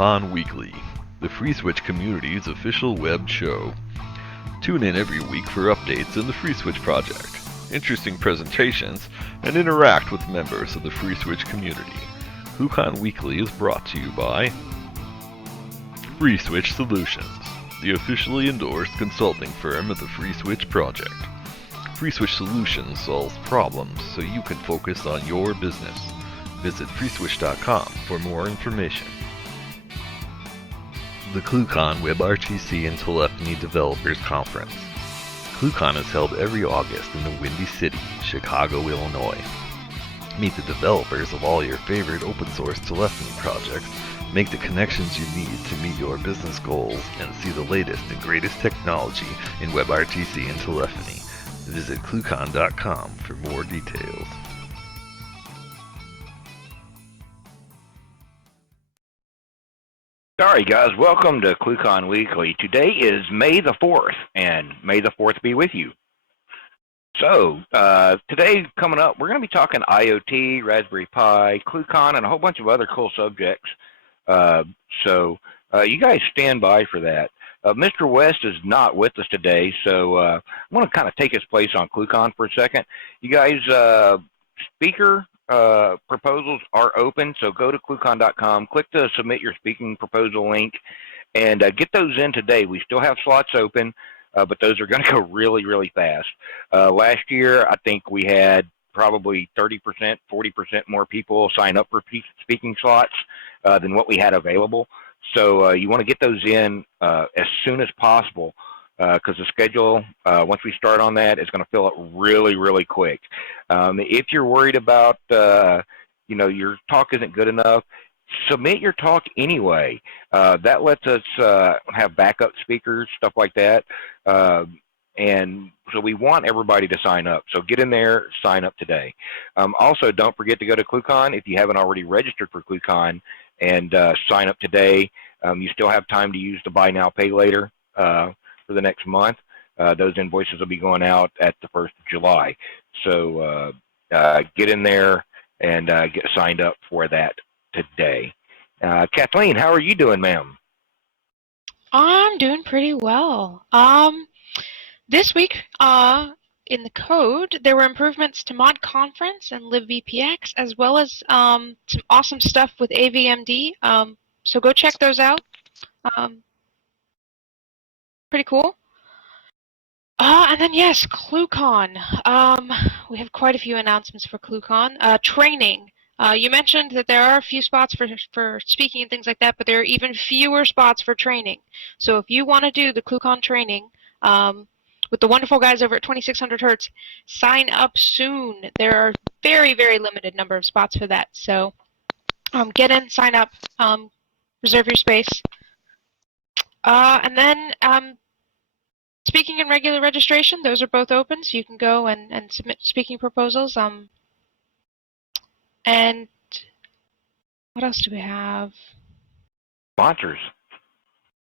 ClueCon Weekly, the FreeSWITCH community's official web show. Tune in every week for updates in the FreeSWITCH project, interesting presentations, and interact with members of the FreeSWITCH community. ClueCon Weekly is brought to you by FreeSWITCH Solutions, the officially endorsed consulting firm of the FreeSWITCH project. FreeSWITCH Solutions solves problems so you can focus on your business. Visit FreeSWITCH.com for more information. The ClueCon WebRTC and Telephony Developers Conference. ClueCon is held every August in the Windy City, Chicago, Illinois. Meet the developers of all your favorite open source telephony projects, make the connections you need to meet your business goals, and see the latest and greatest technology in WebRTC and telephony. Visit ClueCon.com for more details. Alright guys, welcome to ClueCon Weekly. Today is May the 4th, and May the 4th be with you. So, today coming up, we're going to be talking IoT, Raspberry Pi, ClueCon, and a whole bunch of other cool subjects. So, you guys stand by for that. Mr. West is not with us today, so I want to kind of take his place on ClueCon for a second. You guys, speaker proposals are open, so go to ClueCon.com, click the submit your speaking proposal link, and get those in today. We still have slots open, but those are going to go really, really fast. Last year, I think we had probably 30%, 40% more people sign up for speaking slots than what we had available. So you want to get those in as soon as possible, because the schedule, once we start on that, is going to fill up really, really quick. If you're worried about, your talk isn't good enough, submit your talk anyway. That lets us have backup speakers, stuff like that. And so we want everybody to sign up. So get in there, sign up today. Also, don't forget to go to ClueCon if you haven't already registered for ClueCon, and sign up today. You still have time to use the Buy Now, Pay Later for the next month. Those invoices will be going out at the 1st of July. So get in there and get signed up for that today. Kathleen, how are you doing, ma'am? I'm doing pretty well. This week, in the code, there were improvements to Mod Conference and LibVPX, as well as some awesome stuff with AVMD. So go check those out. Pretty cool. And then yes, ClueCon. We have quite a few announcements for ClueCon. Training. You mentioned that there are a few spots for speaking and things like that, but there are even fewer spots for training. So if you want to do the ClueCon training, with the wonderful guys over at 2600 Hertz, sign up soon. There are very, very limited number of spots for that. So get in, sign up, reserve your space. And then speaking and regular registration, those are both open, so you can go and submit speaking proposals. And what else do we have? Sponsors.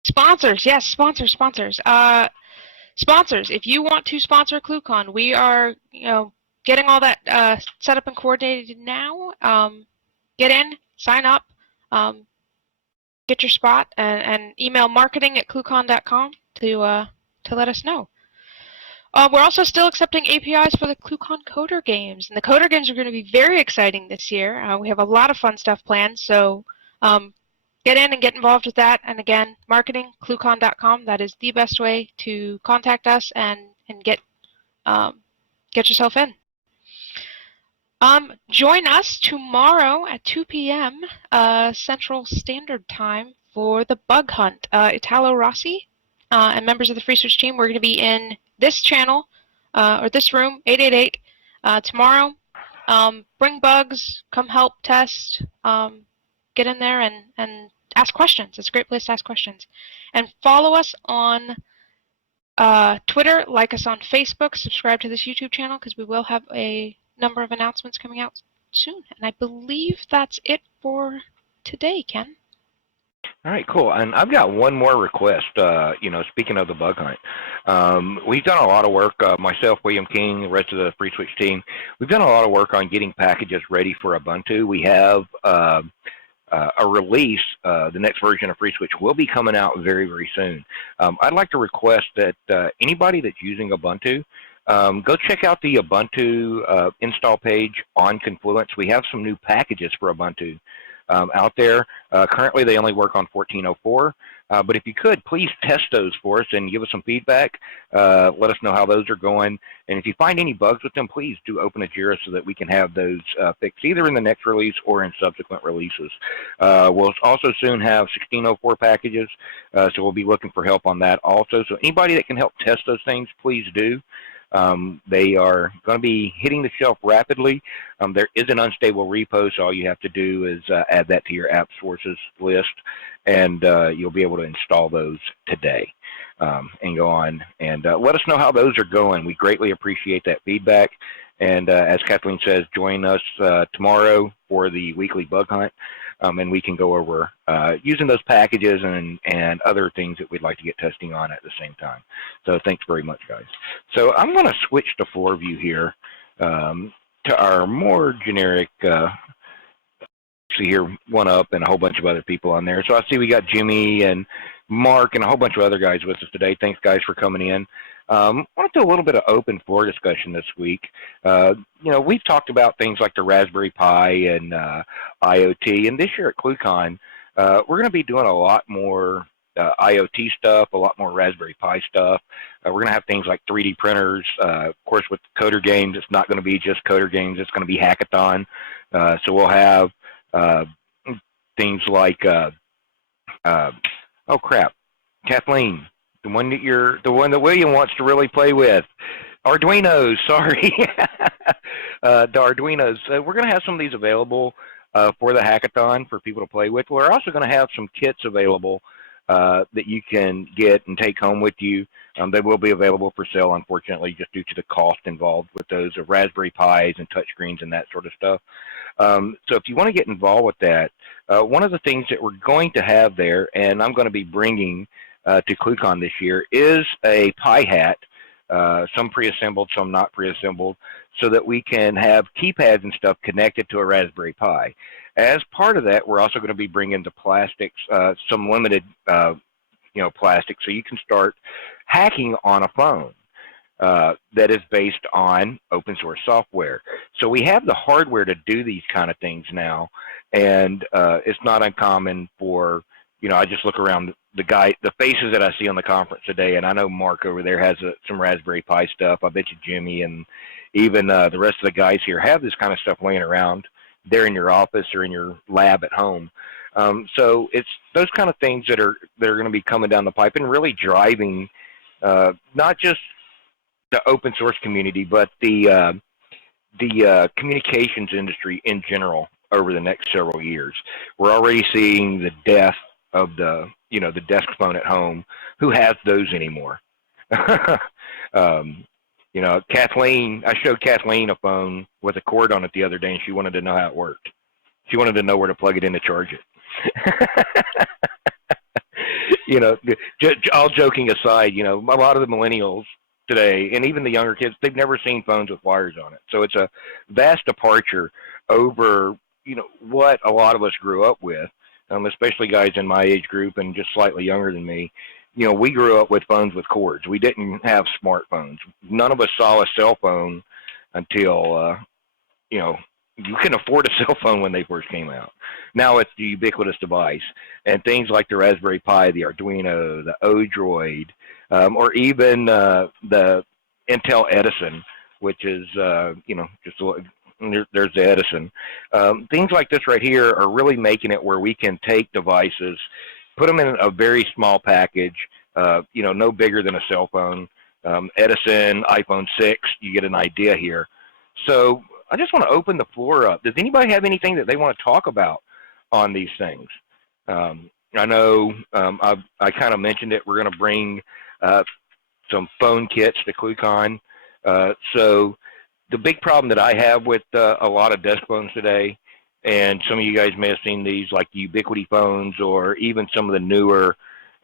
Sponsors, yes, sponsors. Sponsors, if you want to sponsor ClueCon, we are, getting all that set up and coordinated now. Get in, sign up, get your spot, and email marketing@cluecon.com to let us know. We're also still accepting APIs for the ClueCon Coder games, and the Coder games are going to be very exciting this year. We have a lot of fun stuff planned, so get in and get involved with that. And again, marketing@cluecon.com. That is the best way to contact us and get yourself in. Join us tomorrow at 2 p.m. Central Standard Time for the Bug Hunt. Italo Rossi and members of the FreeSWITCH team, we're going to be in this channel, or this room, 888, tomorrow. Bring bugs, come help test, get in there and ask questions. It's a great place to ask questions. And follow us on Twitter, like us on Facebook, subscribe to this YouTube channel, because we will have a number of announcements coming out soon. And I believe that's it for today, Ken. All right, cool. And I've got one more request, speaking of the bug hunt. We've done a lot of work, myself, William King, the rest of the FreeSWITCH team. We've done a lot of work on getting packages ready for Ubuntu. We have a release. The next version of FreeSWITCH will be coming out very, very soon. I'd like to request that anybody that's using Ubuntu, go check out the Ubuntu install page on Confluence. We have some new packages for Ubuntu out there. Currently, they only work on 14.04. But if you could, please test those for us and give us some feedback. Let us know how those are going. And if you find any bugs with them, please do open a JIRA so that we can have those fixed either in the next release or in subsequent releases. We'll also soon have 16.04 packages, so we'll be looking for help on that also. So anybody that can help test those things, please do. They are going to be hitting the shelf rapidly. There is an unstable repo, so all you have to do is add that to your app sources list, and you'll be able to install those today and go on. And let us know how those are going. We greatly appreciate that feedback. And as Kathleen says, join us tomorrow for the weekly bug hunt, and we can go over using those packages and other things that we'd like to get testing on at the same time. So thanks very much, guys. So I'm going to switch to floor view here to our more generic, see here, One Up and a whole bunch of other people on there. So I see we got Jimmy and Mark and a whole bunch of other guys with us today. Thanks, guys, for coming in. I want to do a little bit of open floor discussion this week. You know, we've talked about things like the Raspberry Pi and IoT, and this year at ClueCon, we're going to be doing a lot more IoT stuff, a lot more Raspberry Pi stuff. We're going to have things like 3D printers. Of course, with Coder Games, it's not going to be just Coder Games. It's going to be Hackathon. So we'll have things like, oh crap, Kathleen, the one that William wants to really play with. Arduinos, sorry. The Arduinos. We're going to have some of these available for the hackathon for people to play with. We're also going to have some kits available that you can get and take home with you. They will be available for sale, unfortunately, just due to the cost involved with those of Raspberry Pis and touchscreens and that sort of stuff. So if you want to get involved with that, one of the things that we're going to have there, and I'm going to be bringing to ClueCon this year, is a Pi hat, some pre-assembled, some not pre-assembled, so that we can have keypads and stuff connected to a Raspberry Pi. As part of that, we're also going to be bringing the plastics, some limited, plastic, so you can start hacking on a phone that is based on open source software. So we have the hardware to do these kind of things now, and it's not uncommon for, I just look around the faces that I see on the conference today, and I know Mark over there has some Raspberry Pi stuff. I bet you Jimmy and even the rest of the guys here have this kind of stuff laying around there in your office or in your lab at home. So it's those kind of things that are going to be coming down the pipe and really driving not just the open source community, but the communications industry in general over the next several years. We're already seeing the death of the desk phone at home. Who has those anymore? Kathleen, I showed Kathleen a phone with a cord on it the other day, and she wanted to know how it worked. She wanted to know where to plug it in to charge it. All joking aside, a lot of the millennials today, and even the younger kids, they've never seen phones with wires on it. So it's a vast departure over, what a lot of us grew up with, especially guys in my age group and just slightly younger than me. We grew up with phones with cords. We didn't have smartphones. None of us saw a cell phone until, you couldn't afford a cell phone when they first came out. Now it's the ubiquitous device. And things like the Raspberry Pi, the Arduino, the Odroid, or even the Intel Edison, which is, just there's the Edison. Things like this right here are really making it where we can take devices, put them in a very small package, no bigger than a cell phone. Edison, iPhone 6, you get an idea here. So I just want to open the floor up. Does anybody have anything that they want to talk about on these things? I know I kind of mentioned it. We're going to bring some phone kits to ClueCon. So the big problem that I have with a lot of desk phones today, and some of you guys may have seen these, like the Ubiquiti phones or even some of the newer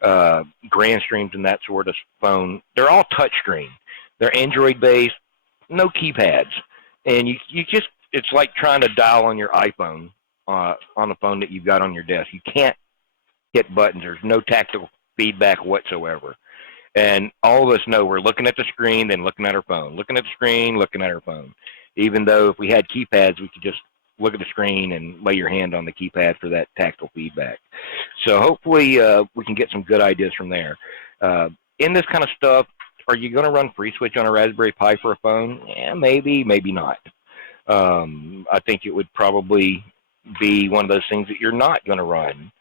Grandstreams and that sort of phone, they're all touchscreen. They're Android-based, no keypads. And you just, it's like trying to dial on your iPhone on the phone that you've got on your desk. You can't hit buttons. There's no tactile feedback whatsoever. And all of us know we're looking at the screen, then looking at our phone, looking at the screen, looking at our phone. Even though if we had keypads, we could just look at the screen and lay your hand on the keypad for that tactile feedback. So hopefully we can get some good ideas from there. In this kind of stuff, are you going to run FreeSWITCH on a Raspberry Pi for a phone? Yeah, maybe, maybe not. I think it would probably be one of those things that you're not going to run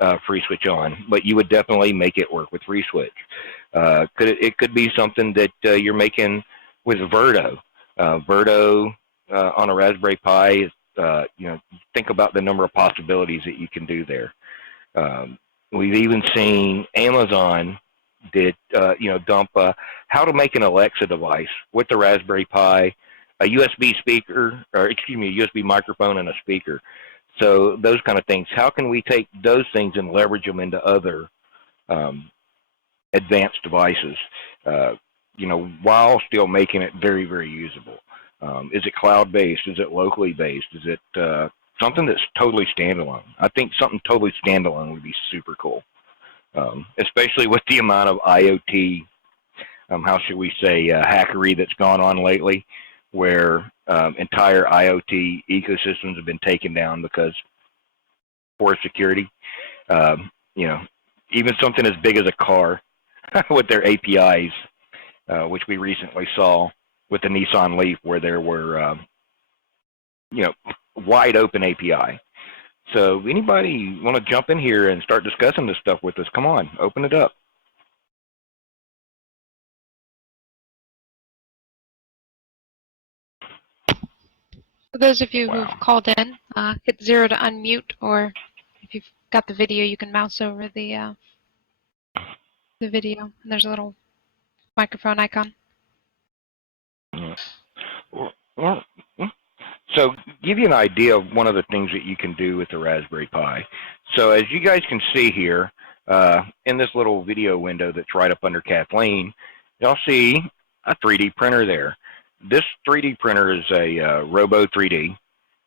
FreeSWITCH on, but you would definitely make it work with FreeSWITCH. It could be something that you're making with Verdo. Verdo on a Raspberry Pi, think about the number of possibilities that you can do there. We've even seen Amazon did, dump how to make an Alexa device with the Raspberry Pi, a USB speaker, or excuse me, a USB microphone and a speaker. So those kind of things. How can we take those things and leverage them into other advanced devices, while still making it very, very usable? Is it cloud-based? Is it locally based? Is it something that's totally standalone? I think something totally standalone would be super cool, especially with the amount of IoT, how should we say, hackery that's gone on lately, where entire IoT ecosystems have been taken down because poor security. Even something as big as a car with their APIs, which we recently saw with the Nissan Leaf, where there were, wide open API. So anybody want to jump in here and start discussing this stuff with us? Come on, open it up. For those of you who've called in, hit 0 to unmute, or if you've got the video, you can mouse over the video, and there's a little microphone icon. So give you an idea of one of the things that you can do with the Raspberry Pi. So as you guys can see here, in this little video window that's right up under Kathleen, you'll see a 3D printer there. This 3D printer is a Robo 3D.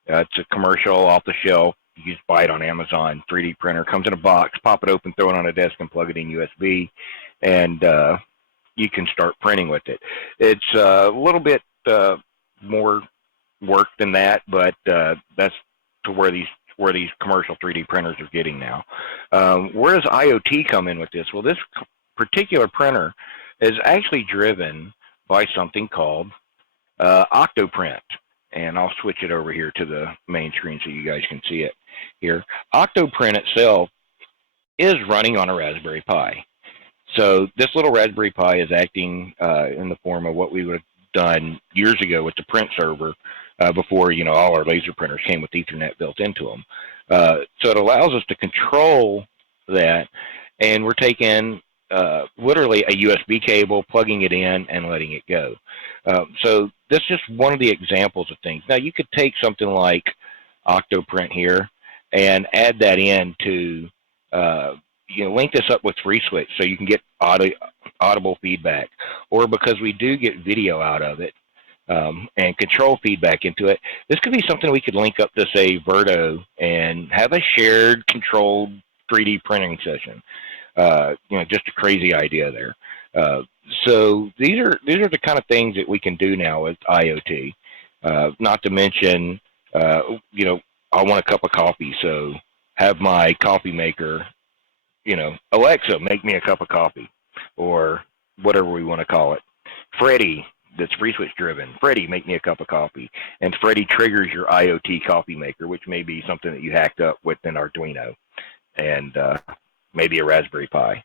It's a commercial off the shelf. You just buy it on Amazon. 3D printer comes in a box, pop it open, throw it on a desk, and plug it in USB, and you can start printing with it. It's a little bit more work than that, but that's to where these commercial 3D printers are getting now. Where does IoT come in with this? Well, this particular printer is actually driven by something called Octoprint. And I'll switch it over here to the main screen so you guys can see it here. Octoprint itself is running on a Raspberry Pi. So this little Raspberry Pi is acting in the form of what we would have done years ago with the print server before, all our laser printers came with Ethernet built into them. So it allows us to control that, and we're taking literally a USB cable, plugging it in, and letting it go. So this is just one of the examples of things. Now, you could take something like Octoprint here and add that in to link this up with FreeSWITCH so you can get audible feedback. Or because we do get video out of it and control feedback into it, this could be something we could link up to, say, Verdo and have a shared controlled 3D printing session. Just a crazy idea there. So these are the kind of things that we can do now with IoT. Not to mention, I want a cup of coffee, so have my coffee maker, Alexa, make me a cup of coffee, or whatever we want to call it. Freddie, that's FreeSWITCH driven. Freddie, make me a cup of coffee. And Freddie triggers your IoT coffee maker, which may be something that you hacked up with an Arduino and maybe a Raspberry Pi.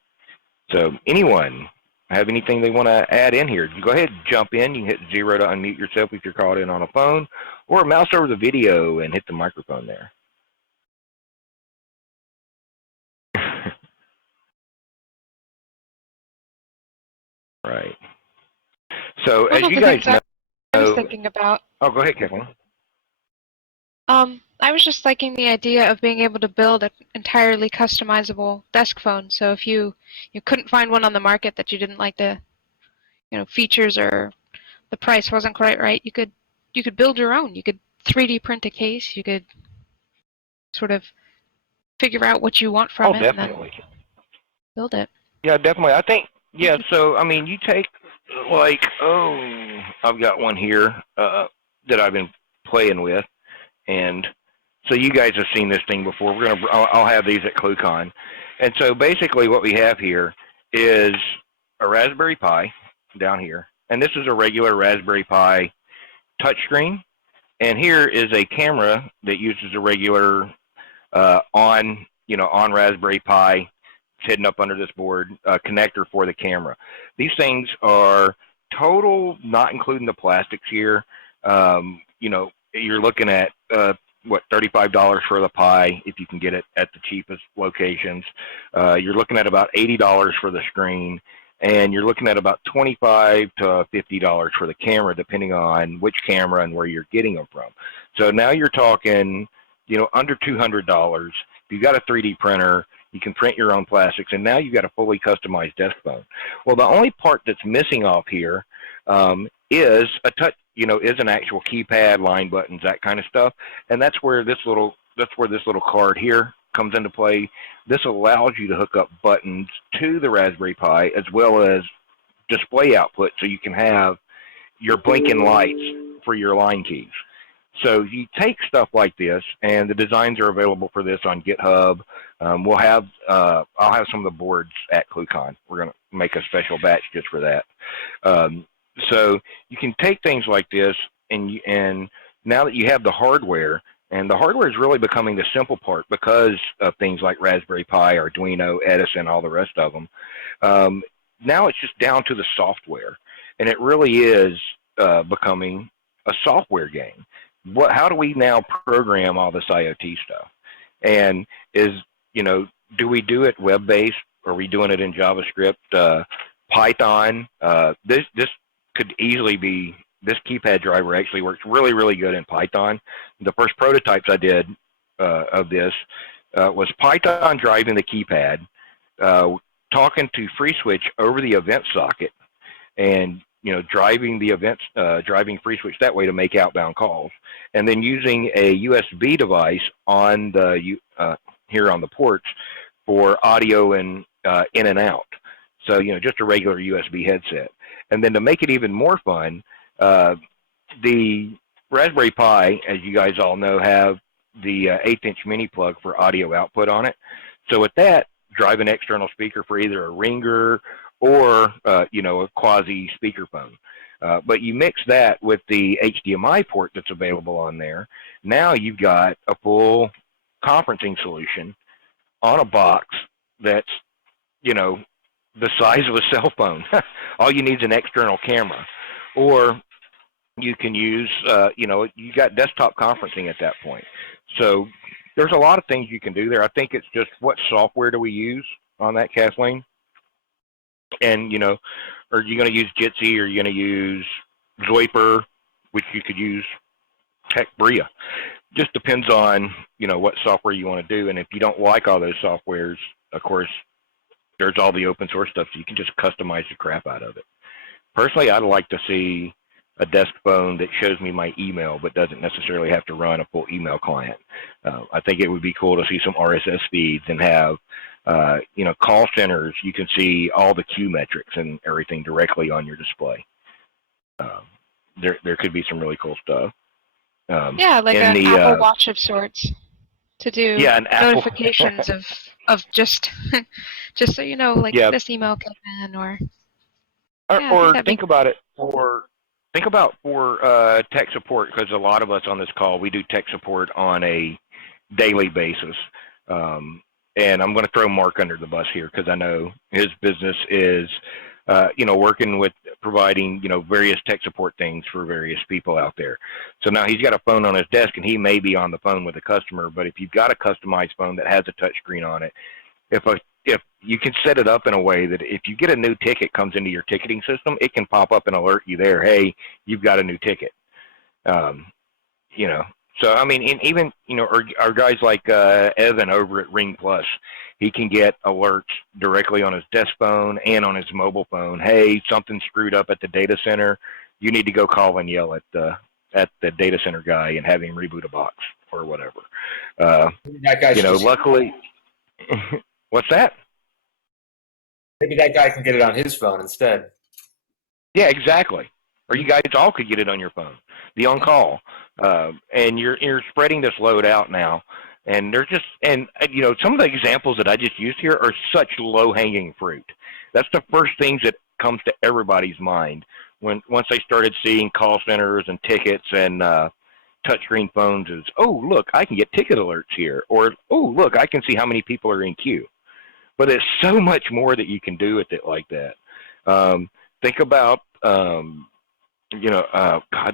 So anyone have anything they want to add in here? Go ahead and jump in. You can hit 0 to unmute yourself if you're called in on a phone, or mouse over the video and hit the microphone there. Right. So as you guys know, I was thinking about. Oh, go ahead, Kathleen. I was just liking the idea of being able to build an entirely customizable desk phone. So if you couldn't find one on the market that you didn't like the features, or the price wasn't quite right, you could build your own. You could 3D print a case. You could sort of figure out what you want Oh, from it and then definitely. build it. Yeah, definitely. I think, yeah, so, I mean, you take, like, oh, I've got one here that I've been playing with. And so you guys have seen this thing before. I'll have these at ClueCon. And so basically what we have here is a Raspberry Pi down here. And this is a regular Raspberry Pi touchscreen. And here is a camera that uses a regular on Raspberry Pi. It's hidden up under this board connector for the camera. These things are total, not including the plastics here. You're looking at what, $35 for the Pi if you can get it at the cheapest locations. You're looking at about $80 for the screen, and you're looking at about $25 to $50 for the camera, depending on which camera and where you're getting them from. So now you're talking, under $200. You've got a 3D printer. You can print your own plastics, and now you've got a fully customized desk phone. Well, the only part that's missing off here is a touch, is an actual keypad, line buttons, that kind of stuff, and that's where this little card here comes into play. This allows you to hook up buttons to the Raspberry Pi as well as display output, so you can have your blinking lights for your line keys. So you take stuff like this, and the designs are available for this on GitHub. I'll have some of the boards at ClueCon. We're going to make a special batch just for that. So you can take things like this, and now that you have the hardware, and the hardware is really becoming the simple part because of things like Raspberry Pi, Arduino, Edison, all the rest of them. Now it's just down to the software, and it really is becoming a software game. How do we now program all this IoT stuff? And do we do it web-based? Are we doing it in JavaScript, Python? This could easily be, this keypad driver actually works really, really good in Python. The first prototypes I did of this was Python driving the keypad, talking to FreeSWITCH over the event socket, and driving the events, driving FreeSWITCH that way to make outbound calls, and then using a USB device on the here on the ports for audio and in and out. So just a regular USB headset. And then to make it even more fun, the Raspberry Pi, as you guys all know, have the 1/8" mini plug for audio output on it. So with that, drive an external speaker for either a ringer or a quasi speakerphone. But you mix that with the HDMI port that's available on there. Now you've got a full conferencing solution on a box that's the size of a cell phone. All you need is an external camera, or you can use you got desktop conferencing at that point. So there's a lot of things you can do there. I think it's just what software do we use on that, Kathleen? And are you going to use Jitsi, or are you going to use Zoiper, which you could use heck Bria? Just depends on what software you want to do. And if you don't like all those softwares, of course, there's all the open source stuff, so you can just customize the crap out of it. Personally, I'd like to see a desk phone that shows me my email but doesn't necessarily have to run a full email client. I think it would be cool to see some RSS feeds and have call centers. You can see all the queue metrics and everything directly on your display. There could be some really cool stuff. Yeah, like an Apple Watch of sorts to do notifications of just so you know, like this email came in, or think about it for tech support, because a lot of us on this call, we do tech support on a daily basis. And I'm going to throw Mark under the bus here because I know his business is working with providing various tech support things for various people out there. So now he's got a phone on his desk, and he may be on the phone with a customer. But if you've got a customized phone that has a touch screen on it, if you can set it up in a way that if you get a new ticket comes into your ticketing system, it can pop up and alert you there, hey, you've got a new ticket. So I mean, and even our guys like Evan over at Ring Plus, he can get alerts directly on his desk phone and on his mobile phone. Hey, something screwed up at the data center. You need to go call and yell at at the data center guy and have him reboot a box or whatever. That guy Luckily, what's that? Maybe that guy can get it on his phone instead. Yeah, exactly. Or you guys all could get it on your phone, the on-call, and you're spreading this load out now. And they're just, and some of the examples that I just used here are such low-hanging fruit. That's the first things that comes to everybody's mind once they started seeing call centers and tickets and touchscreen phones. Is, oh look, I can get ticket alerts here, or oh look, I can see how many people are in queue. But there's so much more that you can do with it like that. Think about, God,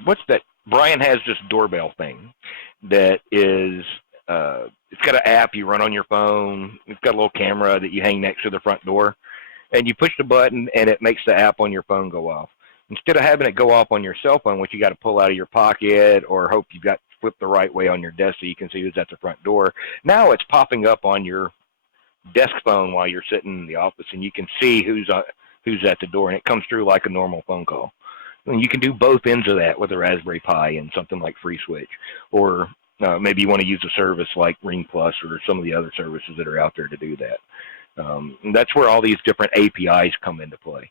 what's that? Brian has this doorbell thing that is, it's got an app you run on your phone. It's got a little camera that you hang next to the front door. And you push the button, and it makes the app on your phone go off. Instead of having it go off on your cell phone, which you got to pull out of your pocket or hope you've got flipped the right way on your desk so you can see who's at the front door, now it's popping up on your desk phone while you're sitting in the office, and you can see who's at the door, and it comes through like a normal phone call. And you can do both ends of that with a Raspberry Pi and something like FreeSWITCH, or maybe you want to use a service like Ring Plus or some of the other services that are out there to do that. And that's where all these different APIs come into play.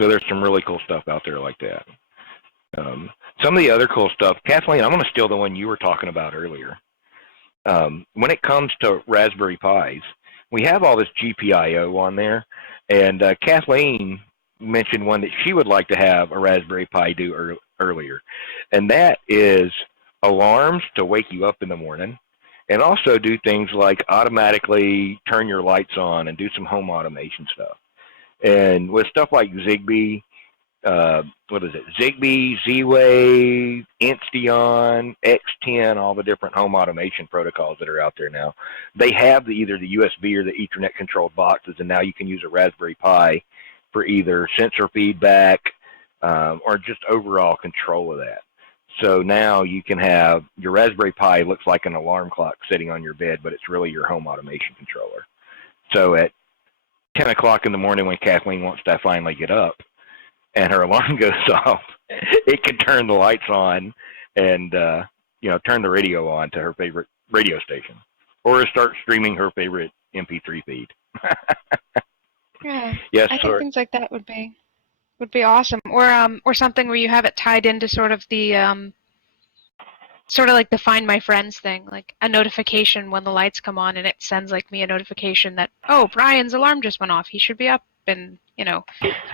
So there's some really cool stuff out there like that. Some of the other cool stuff, Kathleen, I'm going to steal the one you were talking about earlier. When it comes to Raspberry Pis, we have all this GPIO on there, and Kathleen mentioned one that she would like to have a Raspberry Pi do earlier, and that is alarms to wake you up in the morning, and also do things like automatically turn your lights on and do some home automation stuff. And with stuff like Zigbee, Zigbee, Z-Wave, Insteon, X10, all the different home automation protocols that are out there now. They have either the USB or the Ethernet controlled boxes, and now you can use a Raspberry Pi for either sensor feedback or just overall control of that. So now you can have your Raspberry Pi looks like an alarm clock sitting on your bed, but it's really your home automation controller. So at 10 o'clock in the morning when Kathleen wants to finally get up and her alarm goes off, it can turn the lights on and turn the radio on to her favorite radio station, or start streaming her favorite MP3 feed. Yeah, yes, I think things like that would be awesome, or something where you have it tied into sort of the sort of like the Find My Friends thing, like a notification when the lights come on, and it sends like me a notification that, oh, Brian's alarm just went off. He should be up in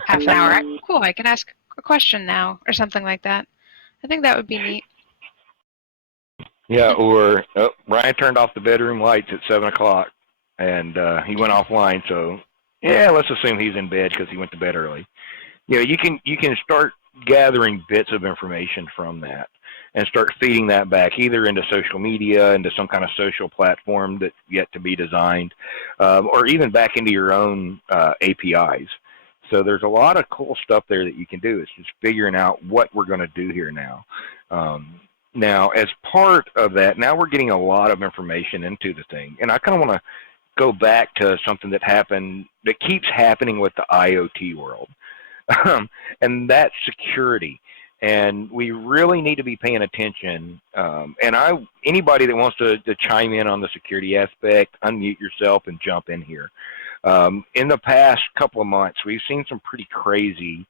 half an hour. Cool, I can ask a question now, or something like that. I think that would be neat. Yeah, or Brian turned off the bedroom lights at 7 o'clock, and he went offline. So yeah, let's assume he's in bed because he went to bed early. You can start gathering bits of information from that and start feeding that back either into social media, into some kind of social platform that's yet to be designed, or even back into your own APIs. So there's a lot of cool stuff there that you can do. It's just figuring out what we're going to do here now. Now, as part of that, now we're getting a lot of information into the thing. And I kind of want to go back to something that keeps happening with the IoT world. And that's security. And we really need to be paying attention. And anybody that wants to chime in on the security aspect, unmute yourself and jump in here. In the past couple of months, we've seen some pretty crazy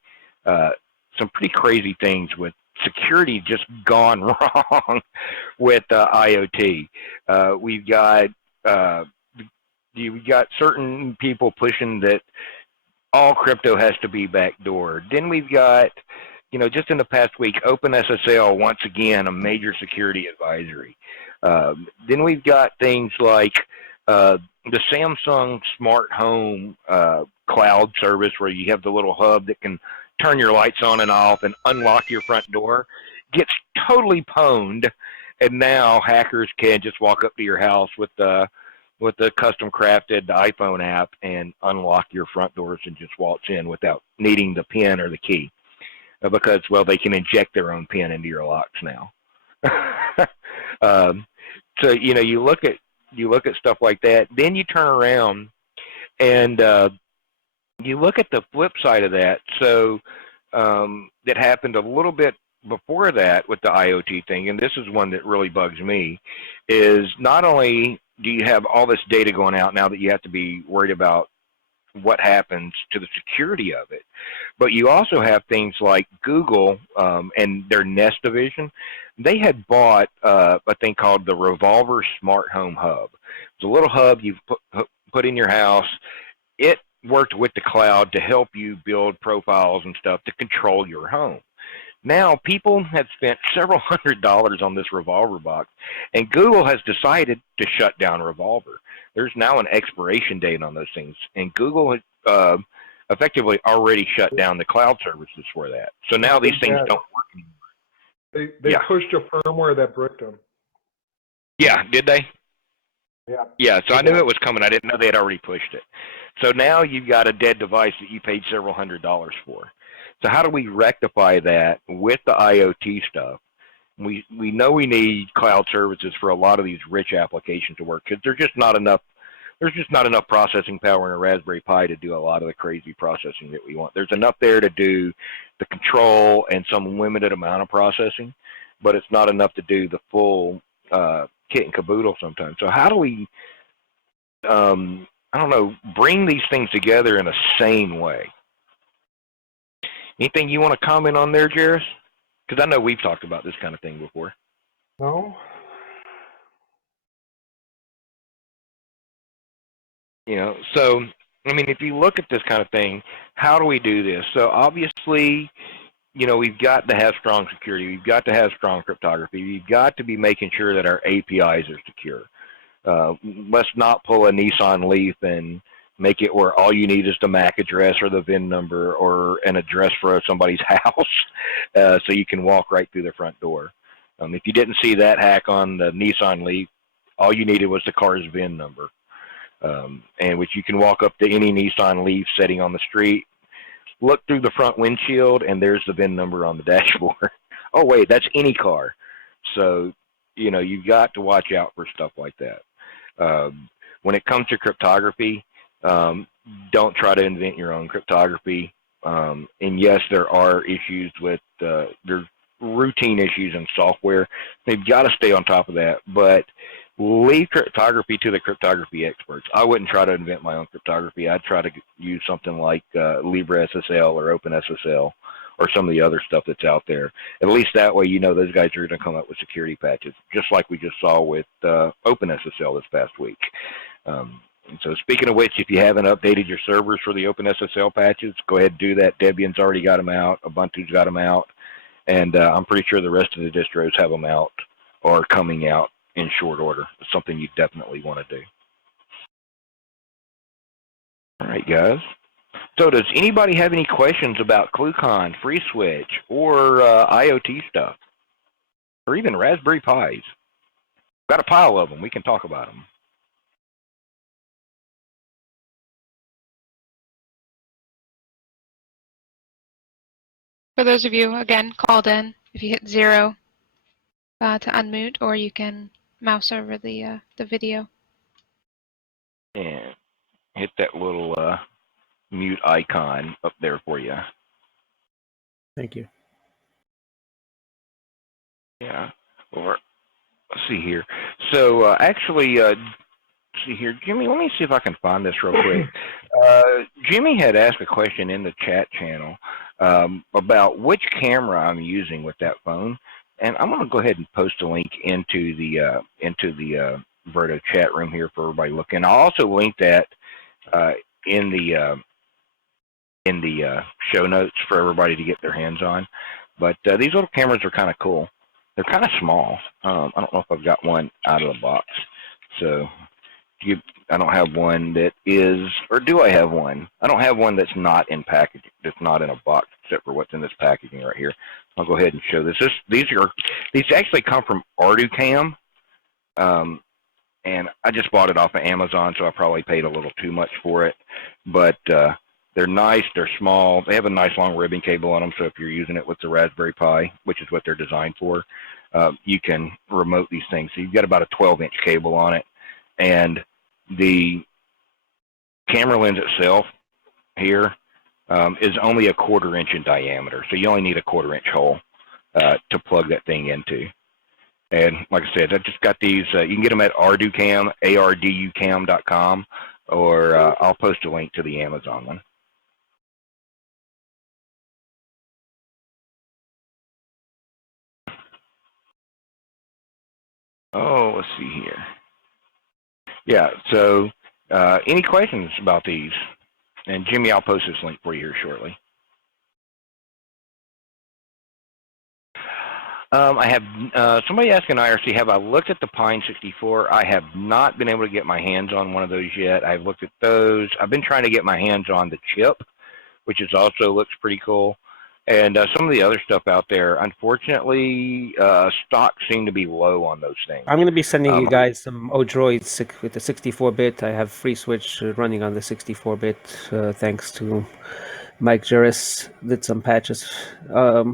things with security just gone wrong with IoT. We've got certain people pushing that all crypto has to be backdoored. Then we've got, just in the past week, OpenSSL once again a major security advisory. Then we've got things like the Samsung Smart Home cloud service, where you have the little hub that can turn your lights on and off and unlock your front door, gets totally pwned, and now hackers can just walk up to your house with the custom crafted iPhone app and unlock your front doors and just waltz in without needing the pin or the key, because, well, they can inject their own pin into your locks now. So you look at stuff like that. Then you turn around and you look at the flip side of that. So that happened a little bit before that with the IoT thing, and this is one that really bugs me, is not only do you have all this data going out now that you have to be worried about what happens to the security of it, but you also have things like Google and their Nest division. They had bought a thing called the Revolver Smart Home Hub. It's a little hub you put in your house. It worked with the cloud to help you build profiles and stuff to control your home. Now, people have spent several $100s on this Revolver box, and Google has decided to shut down Revolver. There's now an expiration date on those things, and Google has effectively already shut down the cloud services for that. So now these things don't work anymore. They pushed a firmware that bricked them. Yeah, did they? Yeah. Yeah, so I knew it was coming. I didn't know they had already pushed it. So now you've got a dead device that you paid several $100s for. So how do we rectify that with the IoT stuff? We know we need cloud services for a lot of these rich applications to work, because there's just not enough processing power in a Raspberry Pi to do a lot of the crazy processing that we want. There's enough there to do the control and some limited amount of processing, but it's not enough to do the full kit and caboodle sometimes. So how do we, I don't know, bring these things together in a sane way? Anything you want to comment on there, Jairus? Because I know we've talked about this kind of thing before. No. You know, so, I mean, if you look at this kind of thing, how do we do this? So obviously, you know, we've got to have strong security. We've got to have strong cryptography. We've got to be making sure that our APIs are secure. Let's not pull a Nissan Leaf and make it where all you need is the MAC address or the VIN number or an address for somebody's house so you can walk right through the front door. If you didn't see that hack on the Nissan Leaf, all you needed was the car's VIN number, and which you can walk up to any Nissan Leaf sitting on the street, look through the front windshield, and there's the VIN number on the dashboard. Oh, wait, that's any car. So, you know, you've got to watch out for stuff like that. When it comes to cryptography, don't try to invent your own cryptography. And yes, there are issues with, there's routine issues in software. They've got to stay on top of that, but leave cryptography to the cryptography experts. I wouldn't try to invent my own cryptography. I'd try to use something like LibreSSL or OpenSSL or some of the other stuff that's out there. At least that way, you know, those guys are going to come up with security patches, just like we just saw with OpenSSL this past week. And so speaking of which, if you haven't updated your servers for the OpenSSL patches, go ahead and do that. Debian's already got them out. Ubuntu's got them out. And I'm pretty sure the rest of the distros have them out or coming out in short order. It's something you definitely want to do. All right, guys. So does anybody have any questions about ClueCon, FreeSWITCH, or IoT stuff? Or even Raspberry Pis? Got a pile of them. We can talk about them. For those of you, again, called in, if you hit 0 to unmute, or you can mouse over the video. And hit that little mute icon up there for you. Thank you. Yeah. Or let's see here. So actually, see here, Jimmy. Let me see if I can find this real quick. Jimmy had asked a question in the chat channel about which camera I'm using with that phone, and I'm going to go ahead and post a link into the Verto chat room here for everybody to look. And I'll also link that in the show notes for everybody to get their hands on. But these little cameras are kind of cool. They're kind of small. I don't know if I've got one out of the box. So I don't have one that is, or do I have one? I don't have one that's not in packaging, that's not in a box, except for what's in this packaging right here. I'll go ahead and show this. These actually come from ArduCam, and I just bought it off of Amazon, so I probably paid a little too much for it. But they're nice, they're small, they have a nice long ribbon cable on them, so if you're using it with the Raspberry Pi, which is what they're designed for, you can remote these things. So you've got about a 12-inch cable on it, and the camera lens itself here is only a 1/4 inch in diameter. So you only need a 1/4 inch hole to plug that thing into. And like I said, I just got these. You can get them at arducam, arducam.com, or I'll post a link to the Amazon one. Oh, let's see here. Yeah, so any questions about these? And Jimmy, I'll post this link for you here shortly. I have somebody asking IRC, have I looked at the Pine 64? I have not been able to get my hands on one of those yet. I've looked at those. I've been trying to get my hands on the chip, which is also looks pretty cool. And some of the other stuff out there, unfortunately, stocks seem to be low on those things. I'm going to be sending you guys some Odroids with the 64-bit. I have FreeSWITCH running on the 64-bit, thanks to Mike Juris. Did some patches for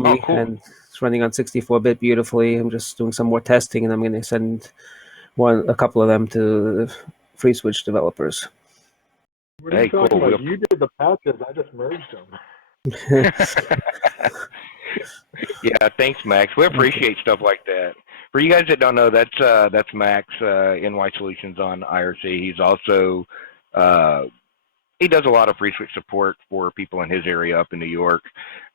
me, cool. and it's running on 64-bit beautifully. I'm just doing some more testing, and I'm going to send a couple of them to the FreeSWITCH developers. What are you talking about? You did the patches. I just merged them. Yeah, thanks, Max. We appreciate stuff like that. For you guys that don't know, that's Max, NY Solutions on IRC. He's also he does a lot of FreeSWITCH support for people in his area up in New York,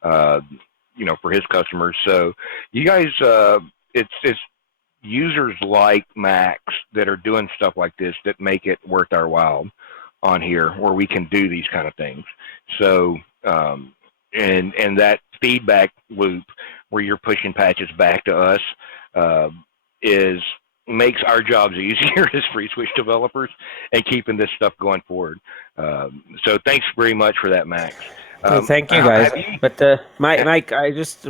you know, for his customers. So you guys, it's users like Max that are doing stuff like this that make it worth our while on here, where we can do these kind of things. So and that feedback loop where you're pushing patches back to us makes our jobs easier as FreeSWITCH developers and keeping this stuff going forward. So thanks very much for that, Max. Thank you, guys. But Mike, I just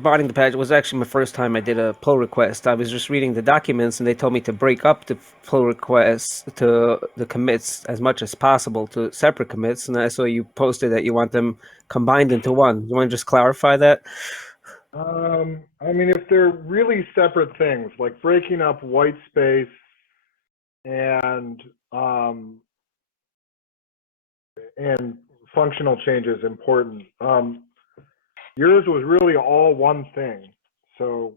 buying the patch. It was actually my first time I did a pull request. I was just reading the documents, and they told me to break up the pull requests to the commits as much as possible to separate commits. And I saw you posted that you want them combined into one. You want to just clarify that? I mean, if they're really separate things, like breaking up white space and functional changes important. Yours was really all one thing, so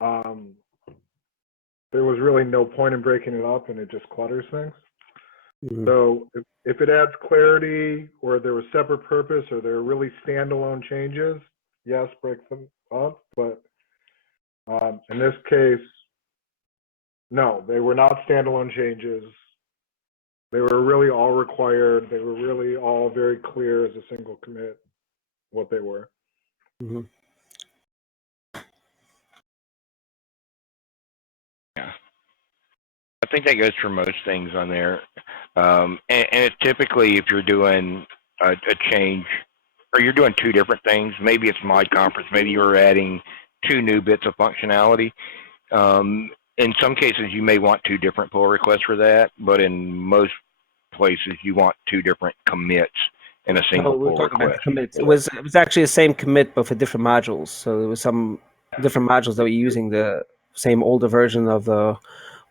there was really no point in breaking it up, and it just clutters things. Mm-hmm. So if it adds clarity, or there was separate purpose, or there are really standalone changes, yes, break them up. But in this case, no, they were not standalone changes. They were really all required. They were really all very clear as a single commit what they were. Mm-hmm. Yeah, I think that goes for most things on there. And it's typically, if you're doing a change, or you're doing two different things, maybe it's mod conference, maybe you're adding 2 new bits of functionality. In some cases, you may want 2 different pull requests for that, but in most places, you want 2 different commits in a single pull request. Commits. It was actually the same commit, but for different modules. So there was some different modules that were using the same older version of the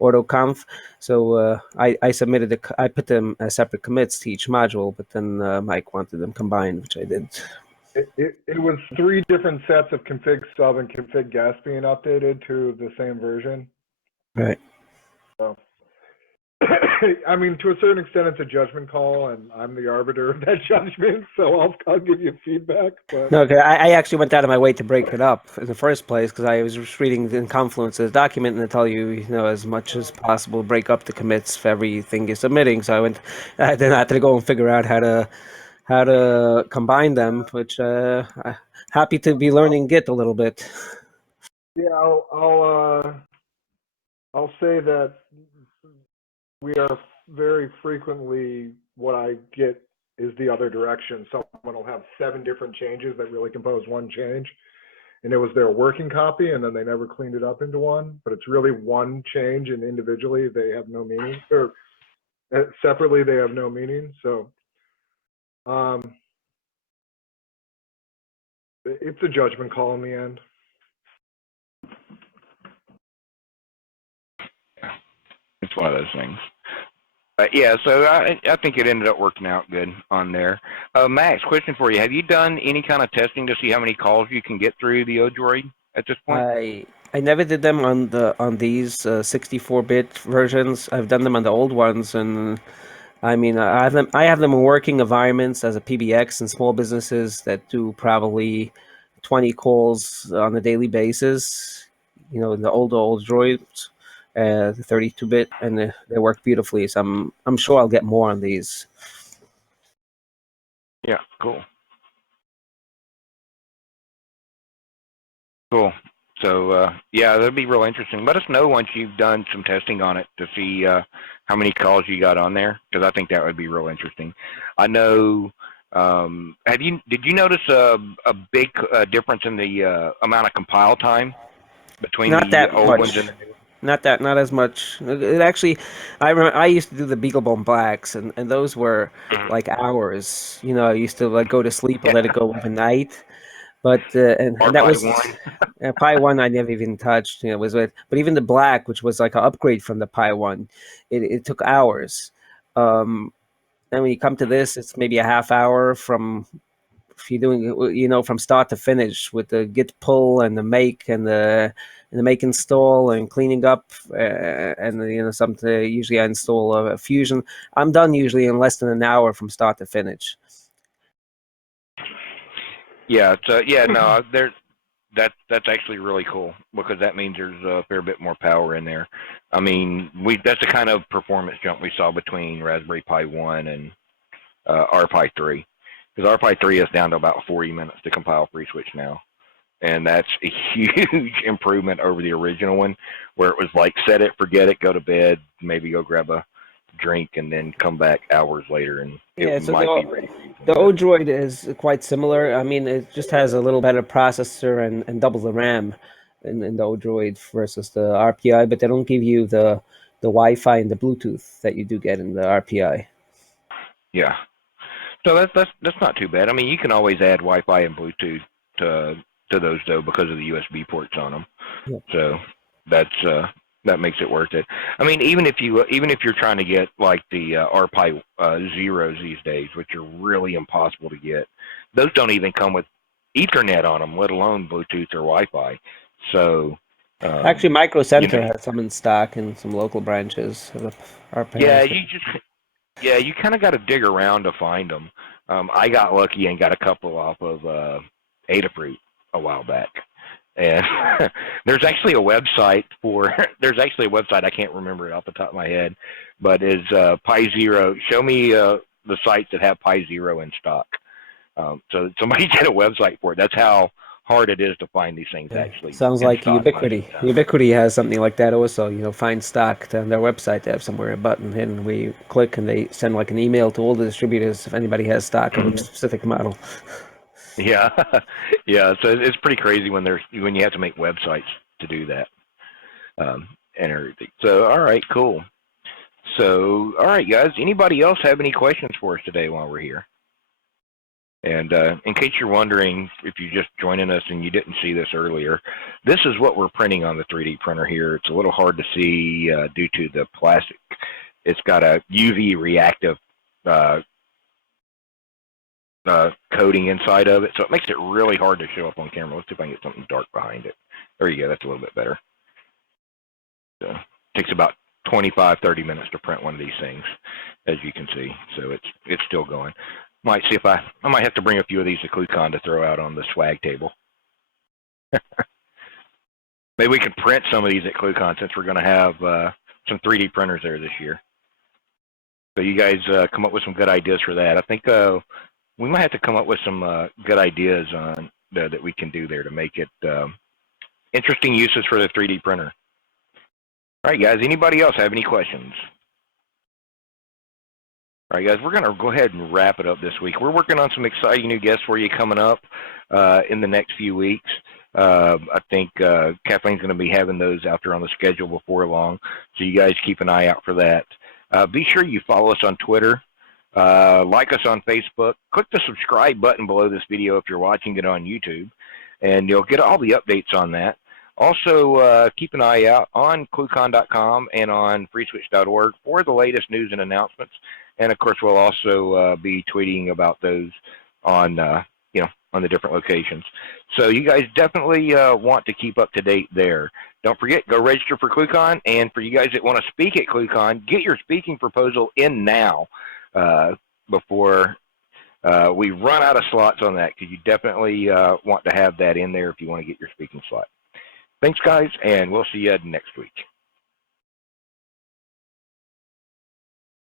AutoConf. So I submitted I put them as separate commits to each module, but then Mike wanted them combined, which I did. It was 3 different sets of config sub and config guest being updated to the same version. Right. So, I mean, to a certain extent, it's a judgment call, and I'm the arbiter of that judgment, so I'll give you feedback. But no, okay, I actually went out of my way to break it up in the first place, because I was just reading in Confluence's document, and they tell you, as much as possible, break up the commits for everything you're submitting. So then I had to go and figure out how to combine them, which happy to be learning Git a little bit. Yeah, I'll say that we are very frequently, what I get is the other direction. Someone will have 7 different changes that really compose one change, and it was their working copy, and then they never cleaned it up into one, but it's really one change, and individually they have no meaning, or separately they have no meaning. So it's a judgment call in the end. It's one of those things. Yeah, so I think it ended up working out good on there. Max, question for you: have you done any kind of testing to see how many calls you can get through the Odroid at this point? I never did them on these 64-bit versions. I've done them on the old ones, and I mean I have them in working environments as a PBX in small businesses that do probably 20 calls on a daily basis. You know, the old droids, the 32-bit, and they work beautifully. So I'm sure I'll get more on these. Yeah, cool. Cool. So, yeah, that'd be real interesting. Let us know once you've done some testing on it to see how many calls you got on there, because I think that would be real interesting. I know. Did you notice a big difference in the amount of compile time between Not the that old ones and much. the new ones? Not as much. It actually, I used to do the Beaglebone Blacks, and those were Mhm. like hours. You know, I used to like go to sleep and Yeah, let it go overnight. But and that RPi was one. Pi one I never even touched. You know, was with. But even the Black, which was like an upgrade from the Pi one, it took hours. And when you come to this, it's maybe a half hour from if you're doing from start to finish with the git pull and the make and the make install and cleaning up and something. Usually I install Fusion. I'm done usually in less than an hour from start to finish. Yeah, so yeah, no, that's actually really cool because that means there's a fair bit more power in there. I mean, that's the kind of performance jump we saw between Raspberry Pi 1 and RPi 3, because RPi 3 is down to about 40 minutes to compile FreeSWITCH now, and that's a huge improvement over the original one, where it was like set it, forget it, go to bed, maybe go grab a drink, and then come back hours later, and it Yeah, so might be ready for you in the a bit. Odroid is quite similar. I mean, it just has a little better processor and double the RAM in the Odroid versus the RPI, but they don't give you the Wi-Fi and the Bluetooth that you do get in the RPI. Yeah. So that's not too bad. I mean, you can always add Wi-Fi and Bluetooth to to those though because of the USB ports on them. Yeah. So that's that makes it worth it. I mean, even if you're trying to get like the RPi zeros these days, which are really impossible to get, those don't even come with Ethernet on them, let alone Bluetooth or Wi-Fi. So Actually, Micro you know, Center has some in stock in some local branches of yeah, RPI. yeah, you kind of got to dig around to find them. I got lucky and got a couple off of Adafruit a while back. And there's actually a website for there's actually a website, I can't remember it off the top of my head, but is Pi Zero. Show me the sites that have Pi Zero in stock. So somebody did a website for it. That's how hard it is to find these things Yeah, actually sounds in like stock most of Ubiquity. the time. Ubiquity has something like that also. You know, find stock on their website. They have somewhere a button hidden. We click and they send like an email to all the distributors if anybody has stock of a specific model. Yeah, yeah. So it's pretty crazy when you have to make websites to do that and everything. So all right, cool. So all right, guys. Anybody else have any questions for us today while we're here? And in case you're wondering, if you're just joining us and you didn't see this earlier, this is what we're printing on the 3D printer here. It's a little hard to see due to the plastic. It's got a UV reactive uh, coating inside of it, so it makes it really hard to show up on camera. Let's see if I can get something dark behind it. There you go. That's a little bit better. So it takes about 25, 30 minutes to print one of these things, as you can see. So it's still going. Might see if I might have to bring a few of these to ClueCon to throw out on the swag table. Maybe we could print some of these at ClueCon since we're going to have some 3D printers there this year. So you guys come up with some good ideas for that. I think we might have to come up with some good ideas on that we can do there to make it interesting uses for the 3D printer. All right, guys. Anybody else have any questions? All right, guys, we're going to go ahead and wrap it up this week. We're working on some exciting new guests for you coming up in the next few weeks. I think Kathleen's going to be having those out there on the schedule before long, so you guys keep an eye out for that. Be sure you follow us on Twitter, like us on Facebook, click the subscribe button below this video if you're watching it on YouTube, and you'll get all the updates on that. Also, keep an eye out on ClueCon.com and on FreeSWITCH.org for the latest news and announcements. And of course, we'll also be tweeting about those on, on the different locations. So you guys definitely want to keep up to date there. Don't forget, go register for ClueCon. And for you guys that want to speak at ClueCon, get your speaking proposal in now before we run out of slots on that, because you definitely want to have that in there if you want to get your speaking slot. Thanks, guys, and we'll see you next week.